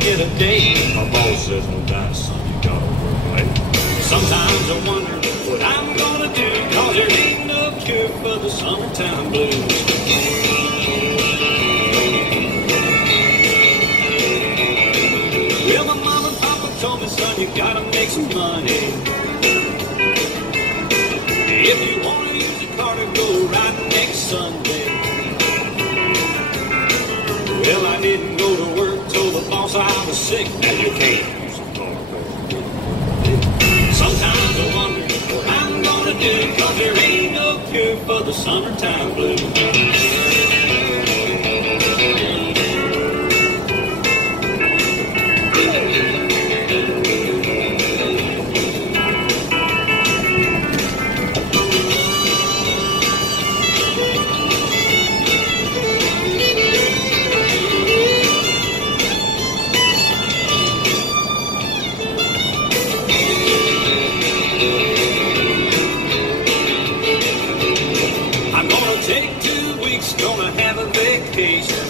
get a date. My boss says, no doubt, son, you gotta work late. Sometimes I wonder what I'm gonna do, 'cause there ain't no cure for the summertime blues. Well, my mom and papa told me, son, you gotta make some money. If you wanna use the car to go riding next Sunday. Well, I didn't go to work, told the boss I was sick. Now you can't use the car. Sometimes I wonder what I'm gonna do, 'cause there ain't no cure for the summertime blues. Take 2 weeks, gonna have a vacation.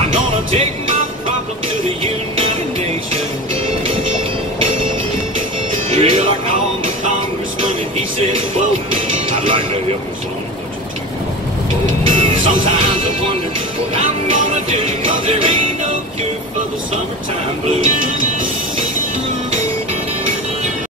I'm gonna take my problem to the United Nations. Well, I called the congressman and he said, whoa, I'd like to help you, son, but you take my boat. Sometimes I wonder what I'm gonna do, 'cause there ain't no cure for the summertime blues.